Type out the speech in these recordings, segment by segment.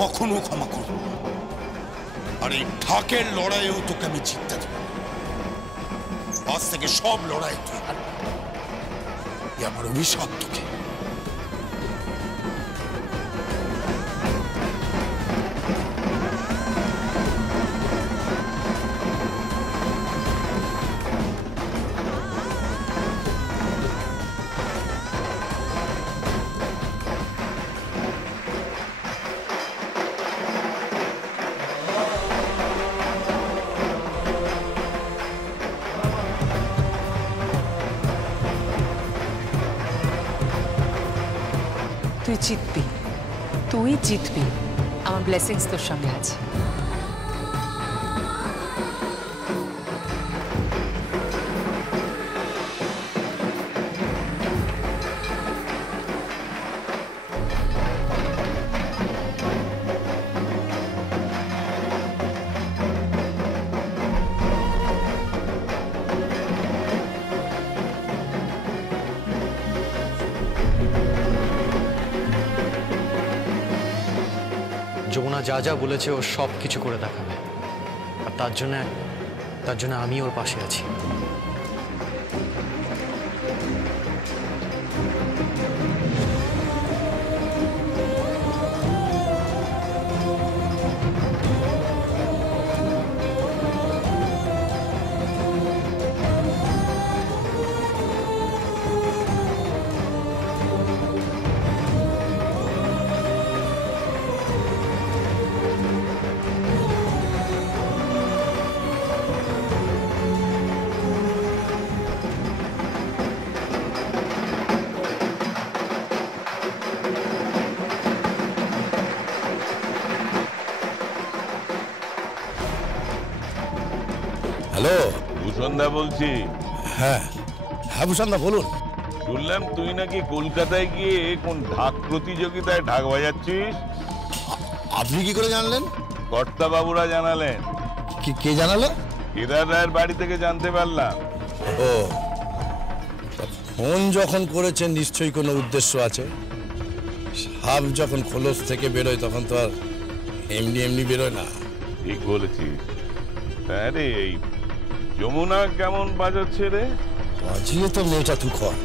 কখনো ক্ষমা করব না। আর এই ঢাকের লড়াইও তোকে আমি জিততে দেব। আজ থেকে সব লড়াই তুই হারবি। আমার অভিশাপ তোকে। তুই জিতবি, তুই জিতবি। আমার ব্লেসিংস তোর সঙ্গে আছে। যমুনা যা যা বলেছে ও সব কিছু করে দেখাবে, আর তার জন্য আমি ওর পাশে আছি। হ্যালো, ভূষণদা বলছি। হ্যাঁ হ্যাঁ ভূষণদা বলুন। শুনলাম তুই নাকি কলকাতায় গিয়ে কোন ঢাক প্রতিযোগিতায় ঢাক বাজাচ্ছিস। আপনি কি করে জানলেন? কর্তা বাবুরা জানালেন। কে জানালো? কেদার রায়ের বাড়ি থেকে জানতে পারলাম। ও, ফোন যখন করেছেন নিশ্চয়ই কোনো উদ্দেশ্য আছে। সাপ যখন খোলস থেকে বেরোয় তখন তো আর এমনি এমনি বেরোয় না। ঠিক বলেছিস। আরে এই যমুনা কেমন বাজাচ্ছে রে? বাজিয়ে তো মেয়েটা তুখর,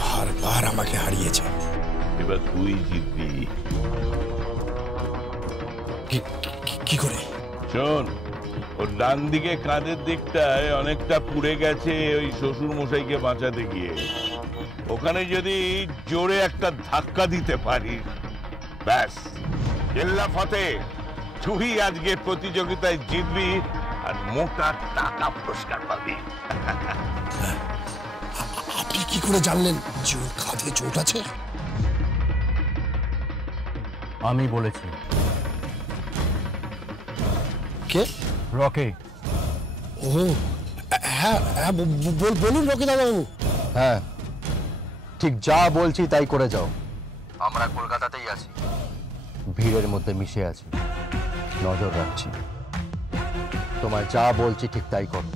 বারবার আমাকে হারিয়েছে। এবার তুই জিতবি। কি করে? শোন, ওর ডান দিকে কাঁধের দিকটায় অনেকটা পুড়ে গেছে ওই শ্বশুর মশাইকে বাঁচাতে গিয়ে। ওখানে যদি জোরে একটা ধাক্কা দিতে পারিস, ব্যাস কেল্লা ফতে, তুই আজকে প্রতিযোগিতায় জিতবি আর মোটা টাকা পুরস্কার পাবি। আপনি কি করে জানলেন যে ওর কাঁধে চোট আছে? আমি বলেছি। কে? রকে। ও হ্যাঁ হ্যাঁ, বলুন রকি দাদাবাবু। হ্যাঁ, ঠিক যা বলছি তাই করে যাও। আমরা কলকাতাতেই আছি, ভিড়ের মধ্যে মিশে আছি, নজর রাখছি। তোমায় যা বলছি ঠিক তাই করো।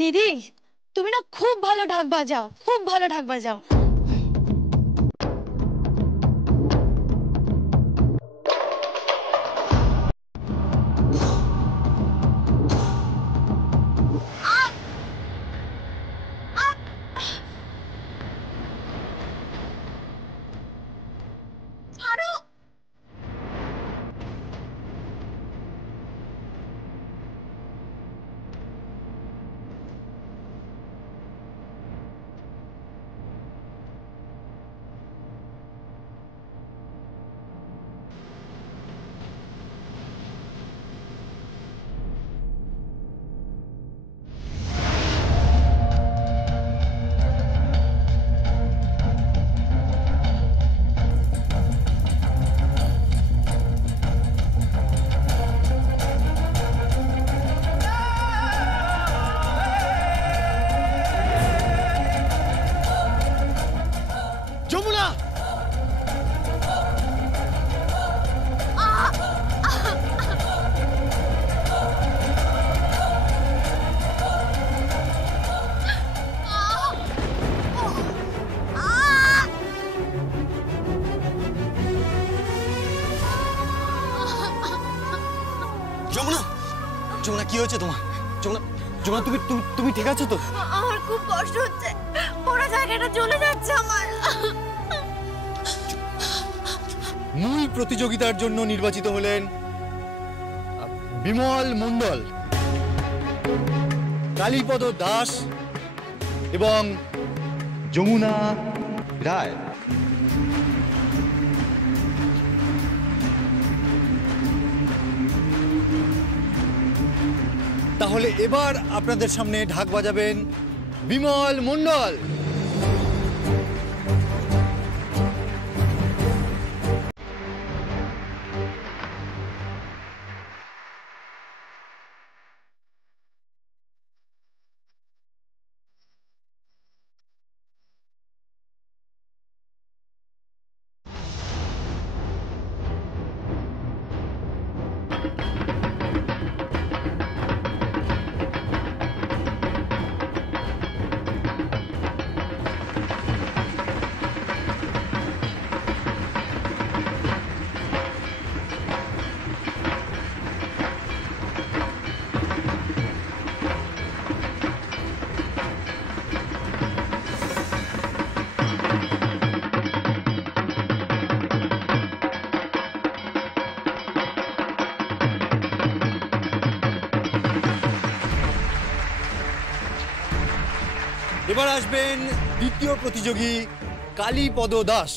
দিদি, তুমি না খুব ভালো ঢাক বাজাও, খুব ভালো ঢাক বাজাও। যমুনা, যমুনা কি হয়েছে তোমার? যমুনা, যমুনা তুমি তুমি তুমি ঠিক আছো তো? আমার খুব কষ্ট হচ্ছে, পুরো জায়গাটা জ্বলে যাচ্ছে আমার। মূল প্রতিযোগিতার জন্য নির্বাচিত হলেন বিমল মণ্ডল, কালীপদ দাস এবং যমুনা রায়। তাহলে এবার আপনাদের সামনে ঢাক বাজাবেন বিমল মণ্ডল। এবার আসবেন দ্বিতীয় প্রতিযোগী কালীপদ দাস।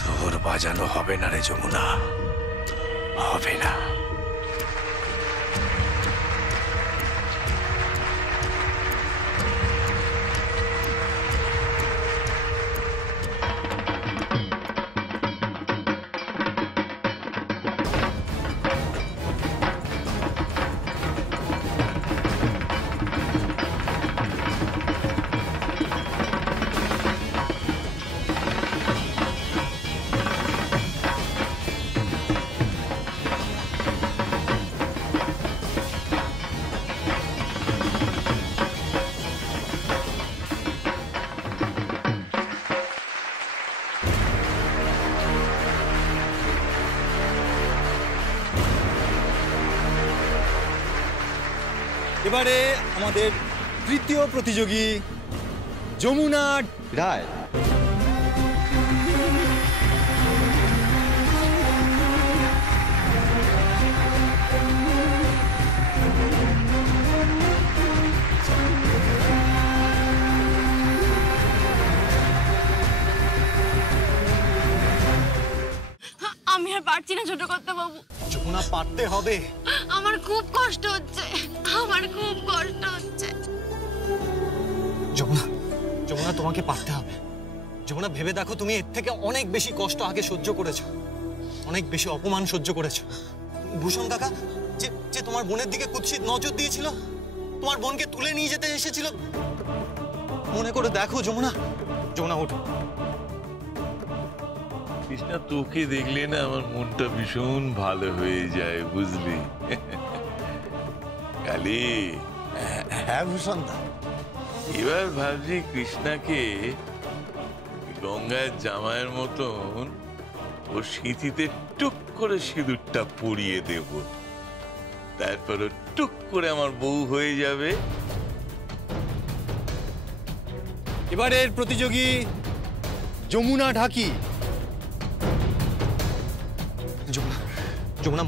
তোর বাজানো হবে না রে যমুনা, হবে না। এবারে আমাদের তৃতীয় প্রতিযোগী যমুনা রায়। আমি আর পারছি না ছোট কর্তা বাবু। যমুনা, পারতে হবে। আমার খুব কষ্ট হচ্ছে, আমার খুব কষ্ট হচ্ছে। যমুনা, যমুনা তোমাকে পারতে হবে। যমুনা, ভেবে দেখো, তুমি এর থেকে অনেক বেশি কষ্ট আগে সহ্য করেছো, অনেক বেশি অপমান সহ্য করেছো। ভূষণ কাকা যে যে তোমার বোনের দিকে কুৎসিত নজর দিয়েছিল, তোমার বোনকে তুলে নিয়ে যেতে এসেছিল, মনে করে দেখো যমুনা। যমুনা ওঠো। কৃষ্ণা, তোকে দেখলে না আমার মনটা ভীষণ ভালো হয়ে যায়, বুঝলি? কালী, হ্যাঁ ভূষণ দা, এবার ভাবছি কৃষ্ণাকে গঙ্গার জামাইয়ের মতন ওর সিঁথিতে টুক করে সিঁদুরটা পরিয়ে দেব, তারপর ও টুক করে আমার বউ হয়ে যাবে। এবারের প্রতিযোগী যমুনা ঢাকি। যমুনা, যমুনা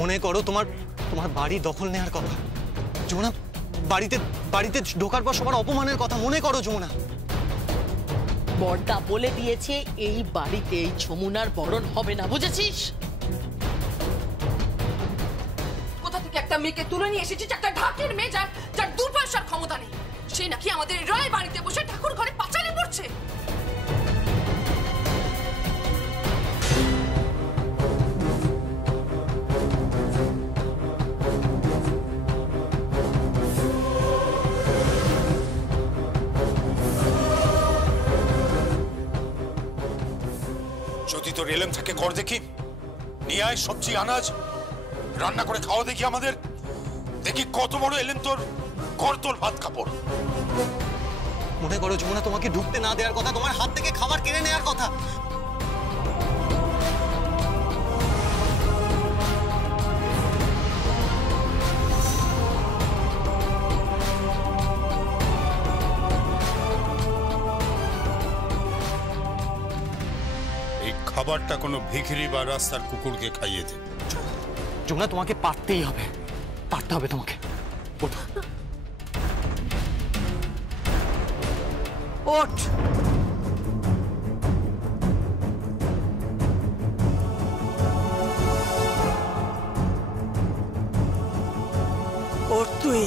মনে করো তোমার বাড়ি দখল নেওয়ার কথা। যমুনা, বাড়িতে ঢোকার পর সবার অপমানের কথা মনে করো যমুনা। বড়দা বলে দিয়েছে এই বাড়িতে এই যমুনার বরণ হবে না, বুঝেছিস? কোথা থেকে একটা মেয়েকে তুলে নিয়ে এসেছিস, একটা ঢাকের মেয়ে যার দু পয়সার ক্ষমতা নেই, সে নাকি আমাদের রায় বাড়িতে বসে ঠাকুর ঘরে পাঁচালি পড়ছে। যদি তোর এলেম থাকে কর দেখি, নিয়ে আয় সবজি আনাজ, রান্না করে খাওয়া দেখি আমাদের, দেখি কত বড় এলেম তোর, কর তোর ভাত কাপড়। মনে করো যমুনা, তোমাকে ঢুকতে না দেওয়ার কথা, তোমার হাত থেকে খাবার কেড়ে নেওয়ার কথা। এই খাবারটা কোনো ভিখিরি বা রাস্তার কুকুরকে খাইয়ে দে। যমুনা, তোমাকে পারতেই হবে তোমাকে। ওঠো। ওঠ। ওঠ তুই।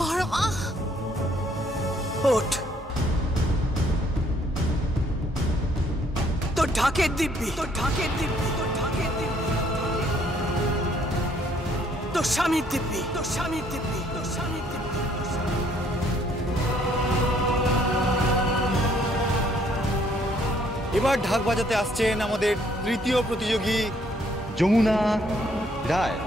বড় মা, ওঠ। তোর ঢাকের দিব্যি, তোর স্বামীর দিব্যি। এবার ঢাক বাজাতে আসছেন আমাদের তৃতীয় প্রতিযোগী যমুনা রায়।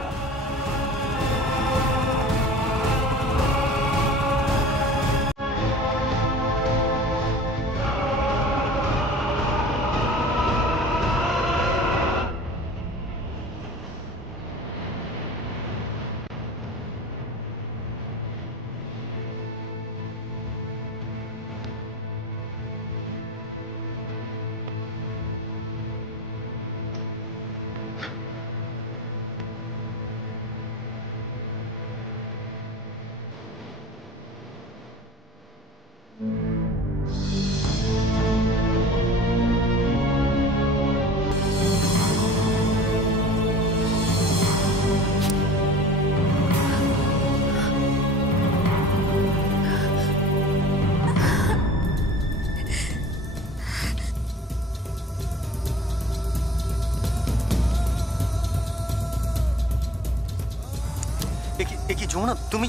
কি যমুনা, তুমি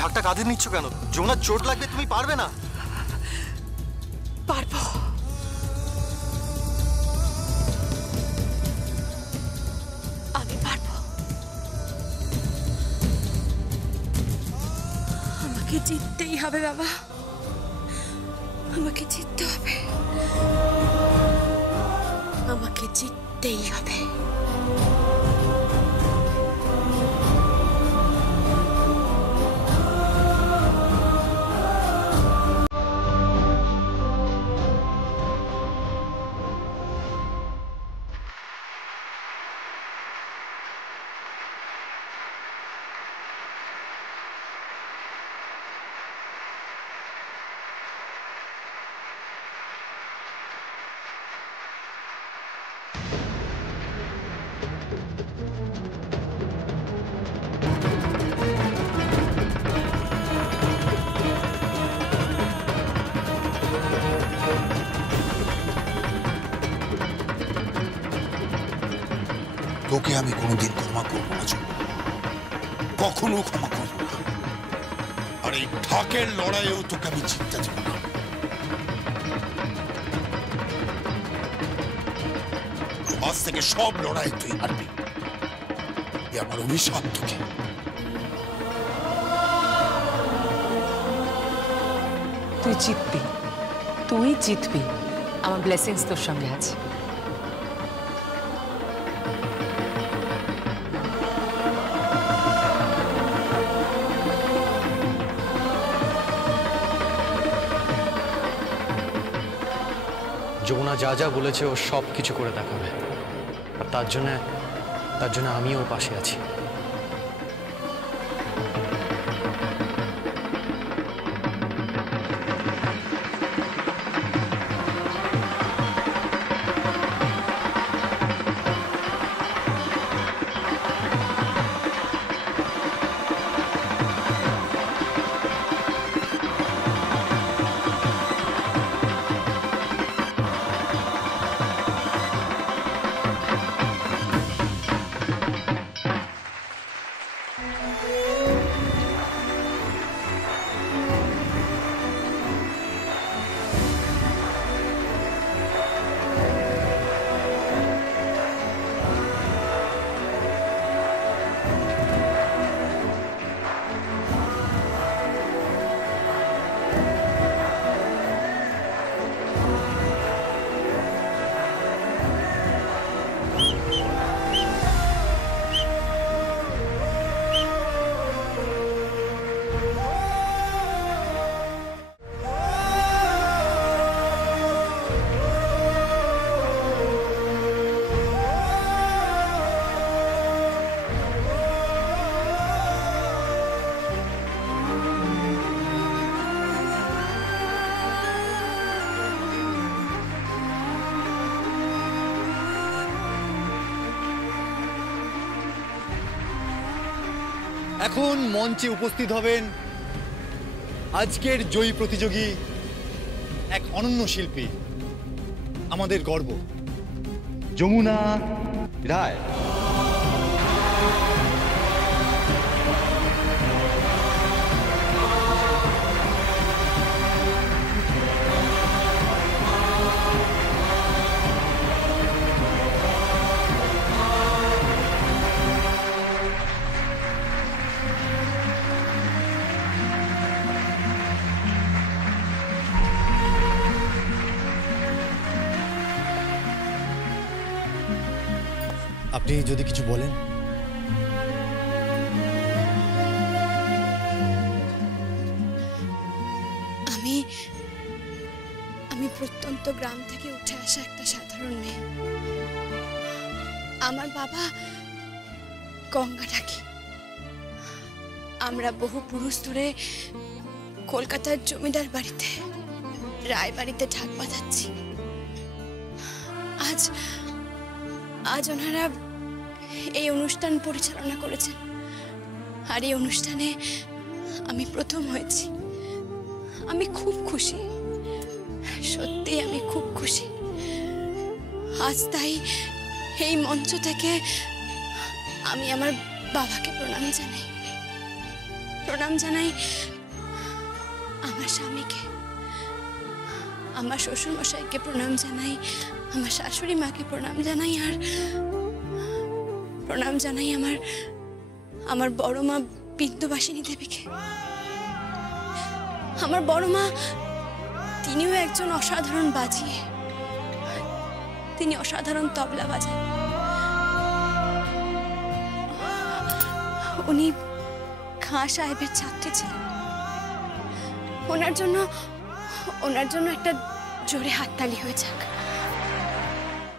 ঢাকটা কাঁধে নিচ্ছ কেন? যমুনা, চোট লাগবে, তুমি পারবে না। পারবো। আমি পারবো। আমাকে জিততেই হবে বাবা, আমাকে জিততে হবে, আমাকে জিততেই হবে। তোকে আমি কোনোদিন ক্ষমা করবো না, কখনো ক্ষমা করবো না। আর আর এই ঢাকের লড়াইও তোকে আমি জিততে দেব না। আজ থেকে সব লড়াই তুই হারবি, আমার অভিশাপ তোকে। তুই জিতবি, তুই জিতবি, আমার ব্লেসিংস তোর সঙ্গে আছে। যমুনা যা যা বলেছে ও সব কিছু করে দেখাবে, আর তার জন্য আমিও পাশে আছি। এখন মঞ্চে উপস্থিত হবেন আজকের জয়ী প্রতিযোগী, এক অনন্য শিল্পী, আমাদের গর্ব, যমুনা রায়। আপনি যদি কিছু বলেন। আমি প্রত্যন্ত গ্রাম থেকে উঠে আসা একটা সাধারণ মেয়ে। আমার বাবা গঙ্গা ডাকি। আমরা বহু পুরুষ ধরে কলকাতার জমিদার বাড়িতে, রায় বাড়িতে ঢাক বাজাচ্ছি। আজ ওনারা এই অনুষ্ঠান পরিচালনা করেছেন, আর এই অনুষ্ঠানে আমি প্রথম হয়েছি। আমি খুব খুশি, সত্যি আমি খুব খুশি। আজ তাই এই মঞ্চ থেকে আমি আমার বাবাকে প্রণাম জানাই, আমার স্বামীকে, আমার শ্বশুর মশাইকে প্রণাম জানাই, আমার শাশুড়ি মাকে প্রণাম জানাই, আর প্রণাম জানাই আমার বড় মা বিন্দুবাসিনী দেবীকে। আমার বড় মা, তিনিও একজন অসাধারণ বাজিয়ে, তিনি অসাধারণ তবলা বাজান। উনি খাঁ সাহেবের ছাত্রী ছিলেন। ওনার জন্য একটা জোরে হাততালি হয়ে যাক।